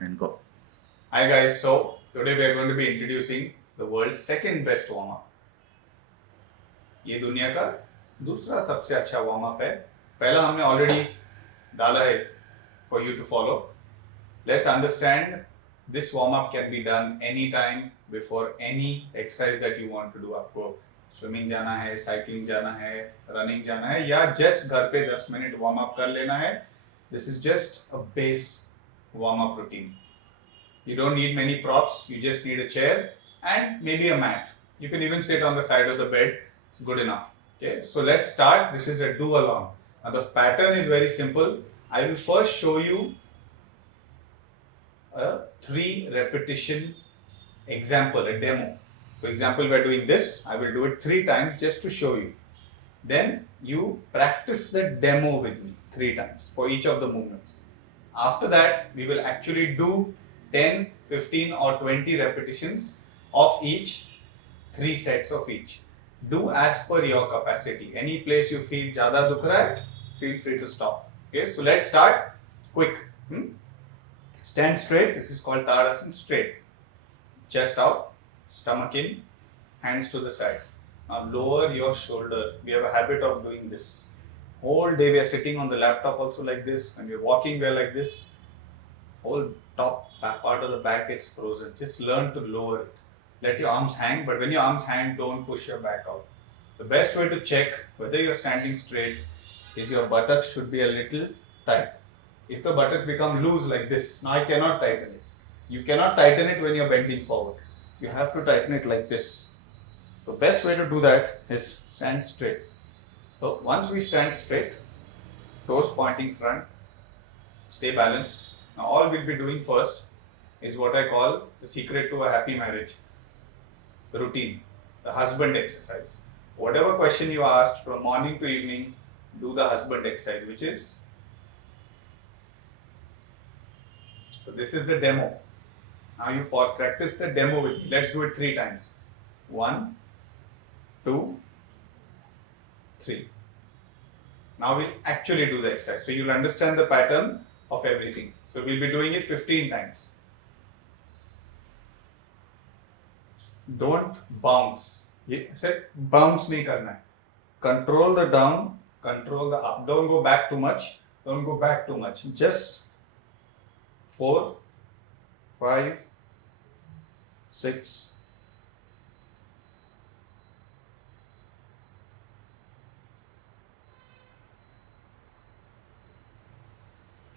and go. Hi guys, so today we are going to be introducing the world's second best warm up. ये दुनिया का दूसरा सबसे अच्छा वार्म अप है. पहला हमने ऑलरेडी डाला है for you to follow. Let's understand this warm up can be done anytime before any exercise that you want to do. आपको स्विमिंग जाना है, साइकिलिंग जाना है, रनिंग जाना है या जस्ट घर पे 10 मिनट वार्म अप कर लेना है. This is just a base warm up routine. You don't need many props, you just need a chair and maybe a mat. You can even sit on the side of the bed, it's good enough. Okay, so let's start. This is a do along. Now the pattern is very simple. I will first show you a 3 repetition example, a demo. So example, we're doing this, I will do it 3 times just to show you. Then you practice the demo with me 3 times for each of the movements. After that, we will actually do 10, 15 or 20 repetitions of each, 3 sets of each. Do as per your capacity. Any place you feel ज़्यादा दुख रहा है, feel free to stop. Okay, so let's start quick. Stand straight. This is called Tadasana, straight. Chest out, stomach in, hands to the side. Now lower your shoulder. We have a habit of doing this. Whole day we are sitting on the laptop also like this. When we are walking, we are like this. Whole top part of the back gets frozen. Just learn to lower it. Let your arms hang, but when your arms hang, don't push your back out. The best way to check whether you're standing straight is your buttocks should be a little tight. If the buttocks become loose like this, now I cannot tighten it. You cannot tighten it when you're bending forward. You have to tighten it like this. The best way to do that is stand straight. So once we stand straight, toes pointing front, stay balanced. Now all we'll be doing first is what I call the secret to a happy marriage. The routine, the husband exercise. Whatever question you asked from morning to evening, do the husband exercise, which is, so this is the demo. Now you practice the demo with me. Let's do it 3 times. 1, 2, 3. Now we'll actually do the exercise. So you'll understand the pattern of everything. So we'll be doing it 15 times. Don't bounce. I said bounce नहीं करना है. Control the down, control the up. Don't go back too much. Don't go back too much. Just 4, 5, 6,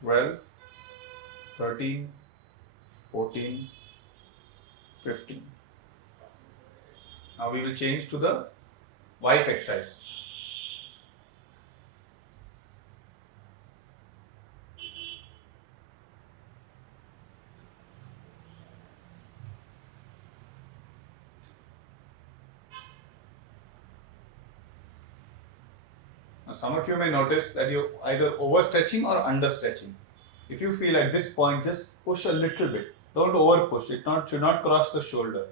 12, 13, 14, 15. Now we will change to the wife exercise. Now some of you may notice that you're either overstretching or understretching. If you feel at this point, just push a little bit. Don't over push. It should not cross the shoulder.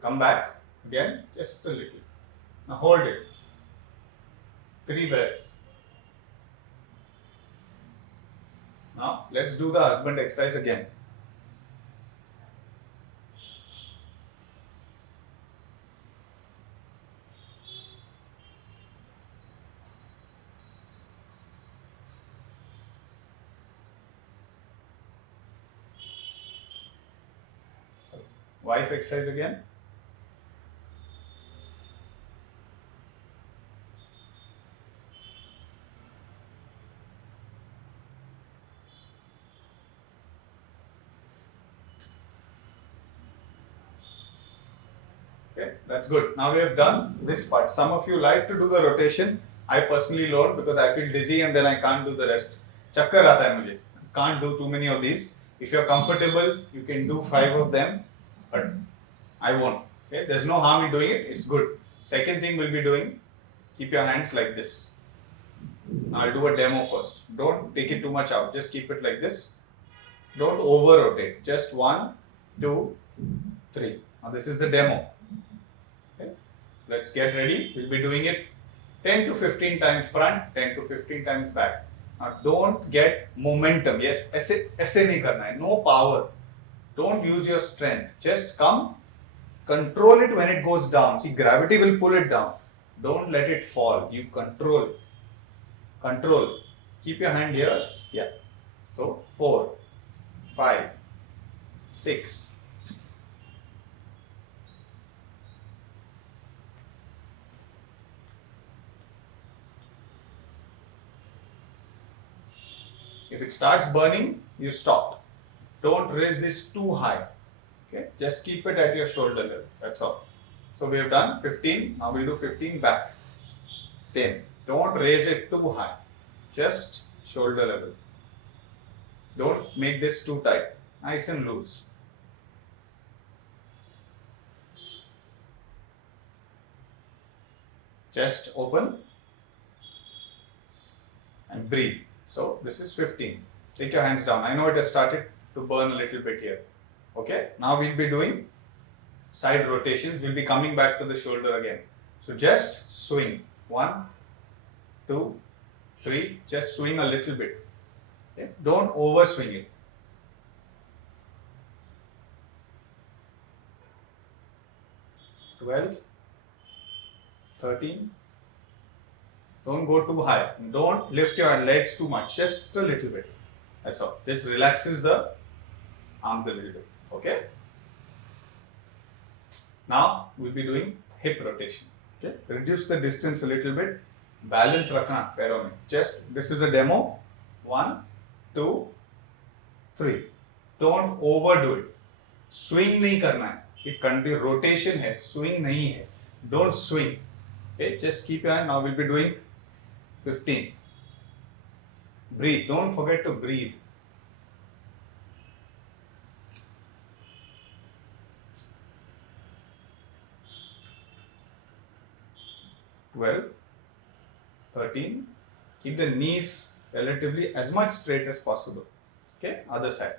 Come back again, just a little. Now hold it. 3 breaths. Now let's do the husband exercise again. Wife exercise again. Okay, that's good. Now we have done this part. Some of you like to do the rotation. I personally don't because I feel dizzy and then I can't do the rest. Chakkar aata hai mujhe. Can't do too many of these. If you're comfortable, you can do 5 of them, but I won't. Okay, there's no harm in doing it. It's good. Second thing we'll be doing, keep your hands like this. I'll do a demo first. Don't take it too much out. Just keep it like this. Don't over rotate. Just 1, 2, 3. Now this is the demo. Okay. Let's get ready. We'll be doing it 10 to 15 times front, 10 to 15 times back. Now don't get momentum. Yes, ऐसे नहीं करना है. No power. Don't use your strength. Just come, control it when it goes down. See, gravity will pull it down. Don't let it fall. You control it. Control. Keep your hand here. Yeah. So 4, 5, 6. If it starts burning, you stop. Don't raise this too high. Okay, just keep it at your shoulder level. That's all. So we have done 15. Now we'll do 15 back. Same. Don't raise it too high. Just shoulder level. Don't make this too tight. Nice and loose. Chest open and breathe. So this is 15. Take your hands down. I know it has started to burn a little bit here. Okay, now we'll be doing side rotations. We'll be coming back to the shoulder again. So just swing. 1, 2, 3. Just swing a little bit. Okay? Don't over swing it. "12, 13. Don't go too high. Don't lift your legs too much. Just a little bit. That's all. This relaxes the arms a little bit. Okay. Now we'll be doing hip rotation. Okay. Reduce the distance a little bit. Balance rakhna पैरों में. Just this is a demo. 1, 2, 3. Don't overdo it. Swing नहीं करना है. ये continue rotation है. Swing नहीं है. Don't swing. Okay. Just keep your hand. Now we'll be doing 15. Breathe. Don't forget to breathe. 12, 13. Keep the knees relatively as much straight as possible. Okay, other side.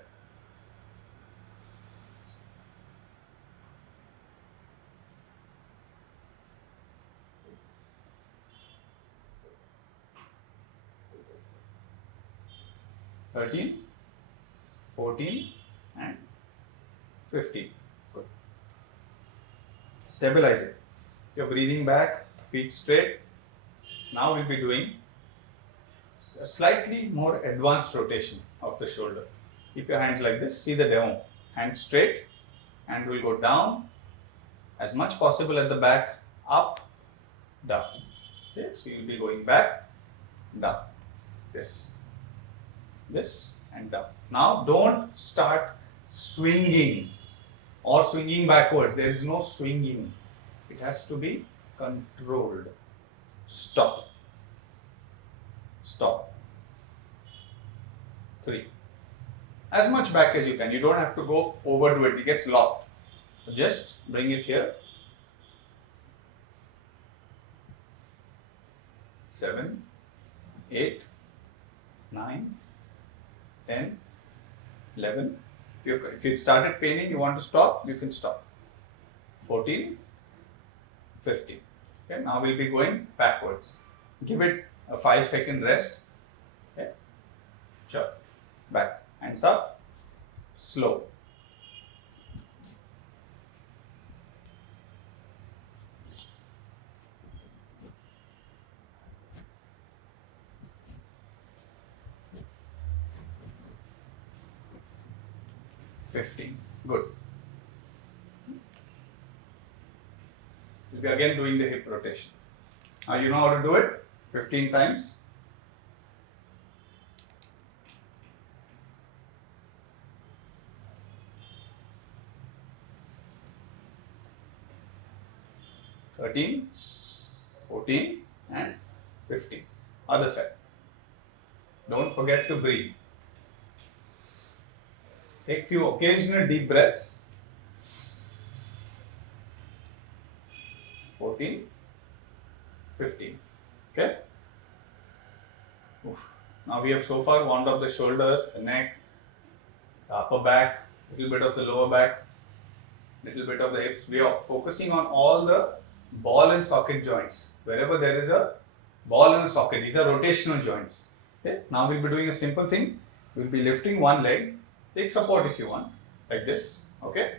"13, 14 and 15. Good. Stabilize it. You're breathing back, feet straight. Now we'll be doing a slightly more advanced rotation of the shoulder. Keep your hands like this. See the demo. Hands straight, and we'll go down as much possible at the back, up, down. Okay, so you'll be going back, down. This and down. Now don't start swinging or swinging backwards. There is no swinging. It has to be controlled. Stop. Stop. 3. As much back as you can. You don't have to go overdo it. It gets locked. So just bring it here. 7, 8, 9, 10, 11. If it started paining, you want to stop, you can stop. 14, 15. Okay, now we'll be going backwards. Give it a 5-second rest. Okay, sure. Back, hands up, slow. Good. We'll be again doing the hip rotation. Now you know how to do it. 15 times. "13, 14 and 15. Other side. Don't forget to breathe. Take few occasional deep breaths. 14, 15. Okay. Oof. Now we have so far warmed up the shoulders, the neck, the upper back, little bit of the lower back, little bit of the hips. We are focusing on all the ball and socket joints. Wherever there is a ball and a socket, these are rotational joints. Okay. Now we'll be doing a simple thing. We'll be lifting one leg. Take support if you want. like this. Okay,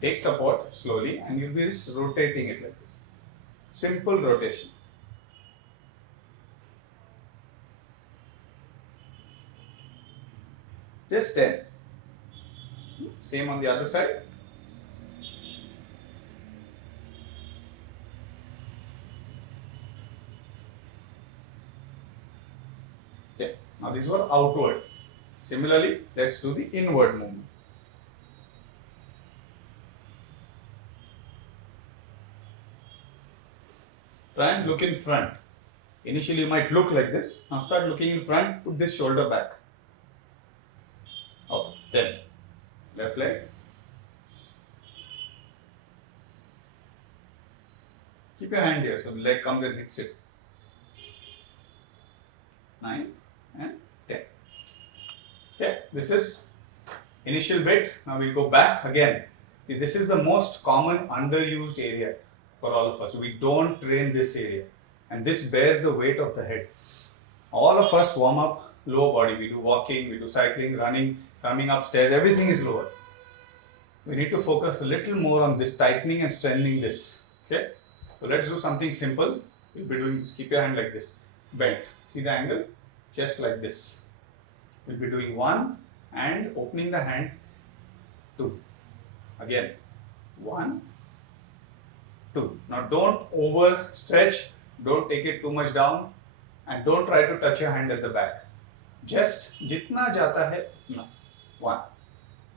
take support slowly and you'll be just rotating it like this. Simple rotation. Just 10. Same on the other side. Okay, now these were outward. Similarly, let's do the inward movement. Try and look in front. Initially you might look like this. Now start looking in front, put this shoulder back. Okay, then left leg. Keep your hand here so the leg comes and hits it. 9 and 10. Okay, this is initial bit. Now we'll go back again. See, this is the most common underused area for all of us. We don't train this area and this bears the weight of the head. All of us warm up lower body. We do walking, we do cycling, running, coming upstairs, everything is lower. We need to focus a little more on this, tightening and strengthening this. Okay, so let's do something simple. We'll be doing this. Keep your hand like this, bent. See the angle? Just like this. We'll be doing 1 and opening the hand 2. Again 1, 2. Now don't overstretch, don't take it too much down and don't try to touch your hand at the back. Just jitna jata hai utna. 1.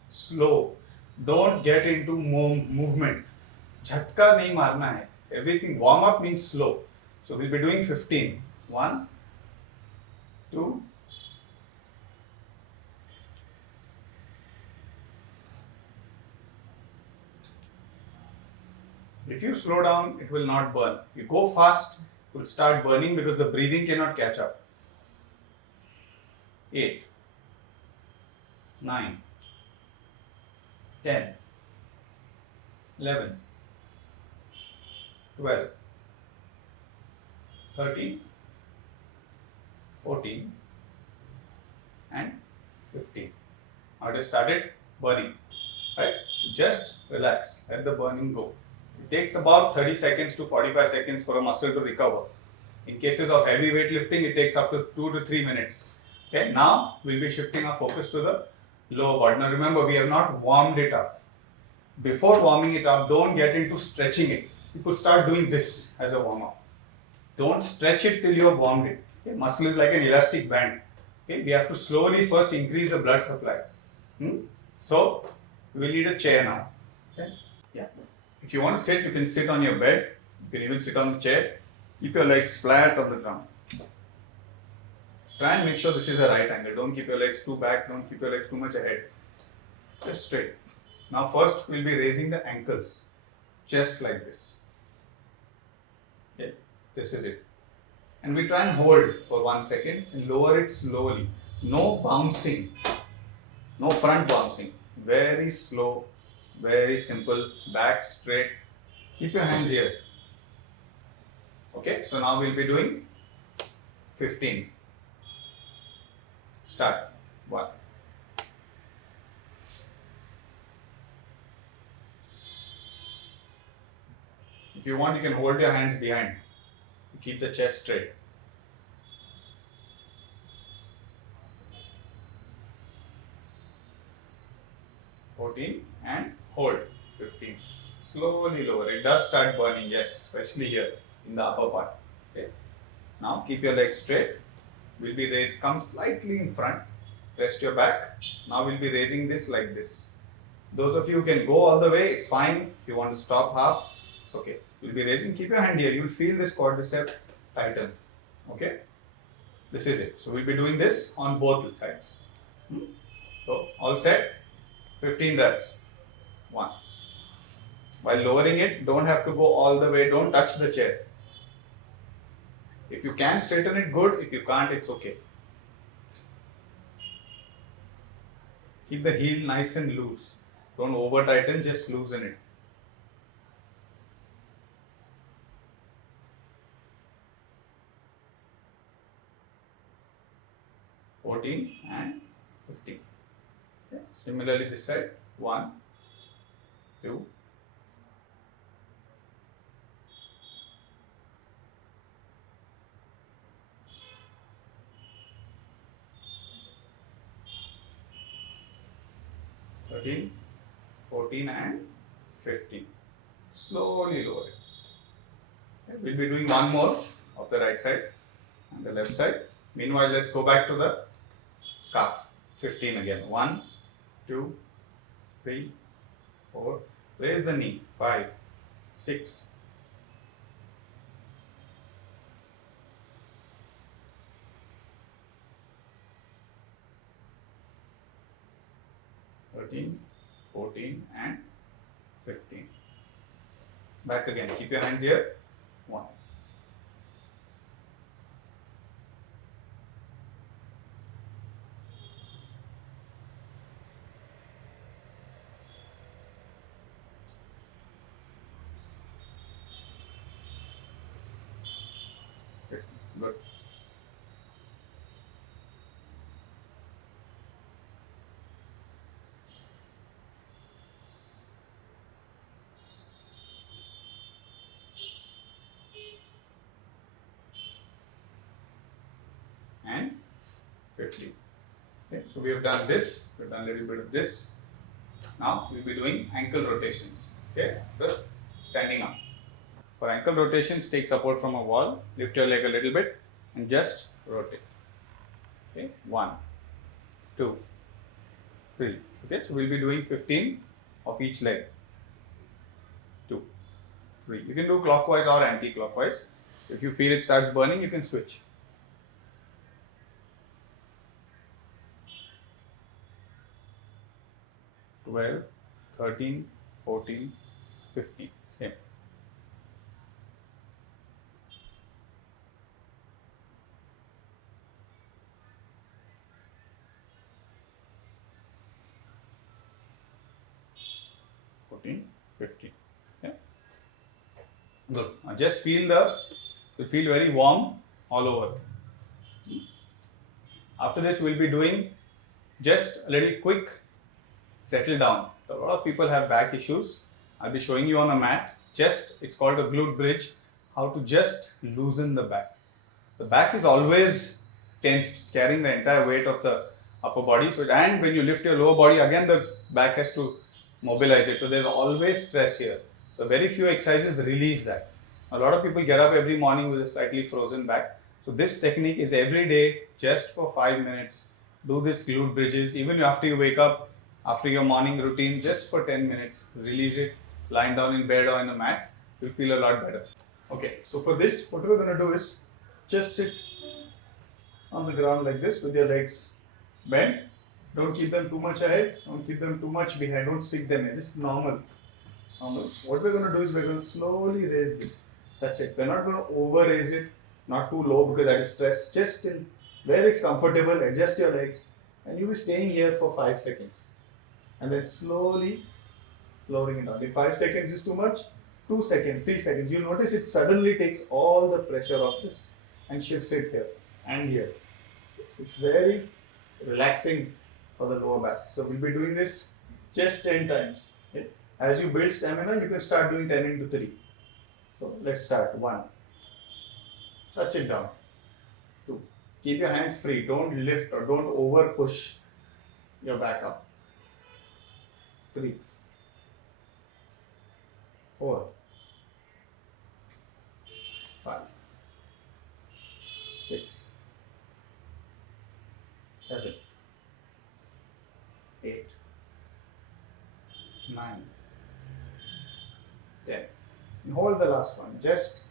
Slow. Don't get into movement. Jhatka nahi marna hai. Everything warm up means slow. So we'll be doing 15. 1, 2, if you slow down, it will not burn. If you go fast, it will start burning because the breathing cannot catch up. 8, 9, 10, 11, 12, 13, 14 and 15. Now it has started burning. Right? Just relax, let the burning go. It takes about 30 seconds to 45 seconds for a muscle to recover. In cases of heavy weight lifting, it takes up to 2 to 3 minutes. Okay, now we'll be shifting our focus to the lower body. Now remember, we have not warmed it up. Before warming it up, don't get into stretching it. You could start doing this as a warm up. Don't stretch it till you have warmed it. Okay? Muscle is like an elastic band. Okay? We have to slowly first increase the blood supply. So, we will need a chair now. Okay? Yeah. If you want to sit, you can sit on your bed. You can even sit on the chair. Keep your legs flat on the ground. Try and make sure this is a right angle. Don't keep your legs too back. Don't keep your legs too much ahead. Just straight. Now first, we'll be raising the ankles. Just like this. Okay. This is it. And we try and hold for 1 second and lower it slowly. No bouncing. No front bouncing. Very slow. Very simple. Back straight. Keep your hands here. Okay. So now we'll be doing 15. Start. 1. If you want, you can hold your hands behind. Keep the chest straight. 14 and hold. 15. Slowly lower. It does start burning, yes, especially here in the upper part. Okay. Now keep your legs straight. We'll be raised. Come slightly in front. Rest your back. Now we'll be raising this like this. Those of you who can go all the way, it's fine. If you want to stop half, it's okay. We'll be raising. Keep your hand here. You'll feel this quadricep tighten. Okay. This is it. So we'll be doing this on both sides. So all set. 15 reps. 1. While lowering it, don't have to go all the way. Don't touch the chair. If you can straighten it, good. If you can't, it's okay. Keep the heel nice and loose. Don't over tighten, just loosen it. And 15. Okay. Similarly this side. 1, 2, 13, 14 and 15. Slowly lower it. Okay, we'll be doing one more of the right side and the left side. Meanwhile, let's go back to the calf. 15 again. 1, 2, 3, 4. Raise the knee. 5, 6, 13, 14 and 15. Back again. Keep your hands here. 1. Good. And 50. Okay, so we have done this, we've done a little bit of this. Now we'll be doing ankle rotations. Okay, after standing up. For ankle rotations, take support from a wall, lift your leg a little bit and just rotate. Okay, 1, 2, 3. Okay, so we'll be doing 15 of each leg. 2, 3. You can do clockwise or anti-clockwise. If you feel it starts burning, you can switch. 12, 13, 14, 15. Same. Okay. 15. Okay. Good. Now just feel you feel very warm all over. After this, we'll be doing just a little quick settle down. A lot of people have back issues. I'll be showing you on a mat. It's called a glute bridge. How to just loosen the back. The back is always tensed. It's carrying the entire weight of the upper body. And when you lift your lower body, again the back has to mobilize it. So there's always stress here. So very few exercises release that. A lot of people get up every morning with a slightly frozen back. So this technique is every day, just for 5 minutes. Do this glute bridges even after you wake up, after your morning routine, just for 10 minutes. Release it, lying down in bed or in a mat. You'll feel a lot better. Okay, so for this, what we're going to do is just sit on the ground like this with your legs bent. Don't keep them too much ahead, don't keep them too much behind, don't stick them in, just normal. What we're going to do is we're going to slowly raise this. That's it. We're not going to over raise it, not too low because that is stress. Just till where it's comfortable, adjust your legs and you'll be staying here for 5 seconds. And then slowly lowering it down. If 5 seconds is too much, 2 seconds, 3 seconds, you'll notice it suddenly takes all the pressure off this and shifts it here and here. It's very relaxing for the lower back. So we'll be doing this just 10 times. Okay? As you build stamina, you can start doing 10 into 3. So let's start. 1. Touch it down. 2. Keep your hands free. Don't lift or don't over push your back up. 3. 4. 5. 6. 7. 8. 9. 10. And hold the last one. Just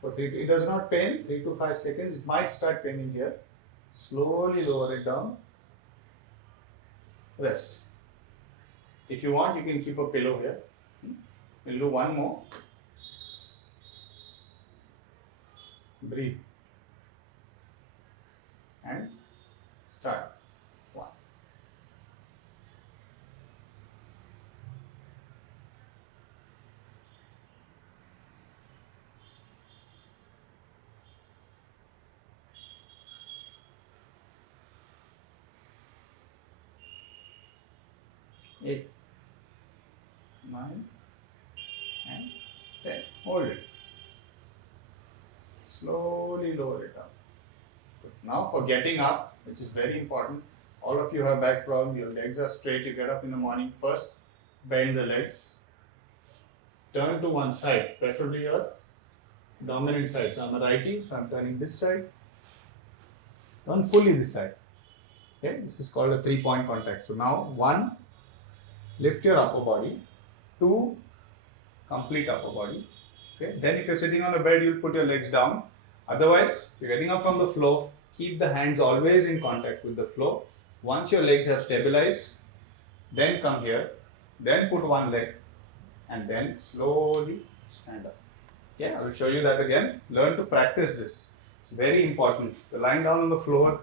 for 3. It does not pain. 3 to 5 seconds. It might start paining here. Slowly lower it down. Rest. If you want, you can keep a pillow here. We'll do one more. Breathe. And start. 1. 8, 9, and 10. Hold it. Slowly lower it up. Good. Now for getting up, which is very important, all of you have back problem, your legs are straight, you get up in the morning, first bend the legs, turn to one side, preferably your dominant side. So I'm a righty, so I'm turning this side, turn fully this side. Okay, this is called a 3-point contact. So now 1, lift your upper body, 2, complete upper body. Okay, then if you're sitting on a bed, you'll put your legs down. Otherwise, you're getting up from the floor, keep the hands always in contact with the floor. Once your legs have stabilized, then come here, then put one leg, and then slowly stand up. Okay, I will show you that again. Learn to practice this. It's very important. You're lying down on the floor,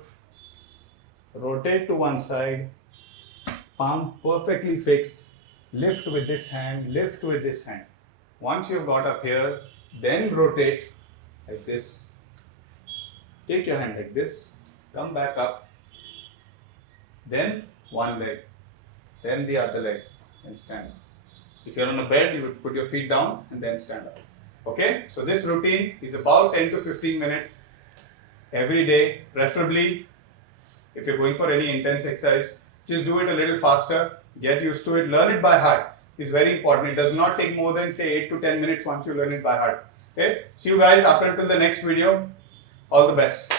rotate to one side, palm perfectly fixed, lift with this hand, lift with this hand. Once you've got up here, then rotate like this. Take your hand like this, come back up, then one leg, then the other leg, and stand up. If you're on a bed, you would put your feet down and then stand up. Okay, so this routine is about 10 to 15 minutes every day, preferably if you're going for any intense exercise. Just do it a little faster, get used to it, learn it by heart. It's very important. It does not take more than say 8 to 10 minutes once you learn it by heart. Okay, see you guys after until the next video. All the best.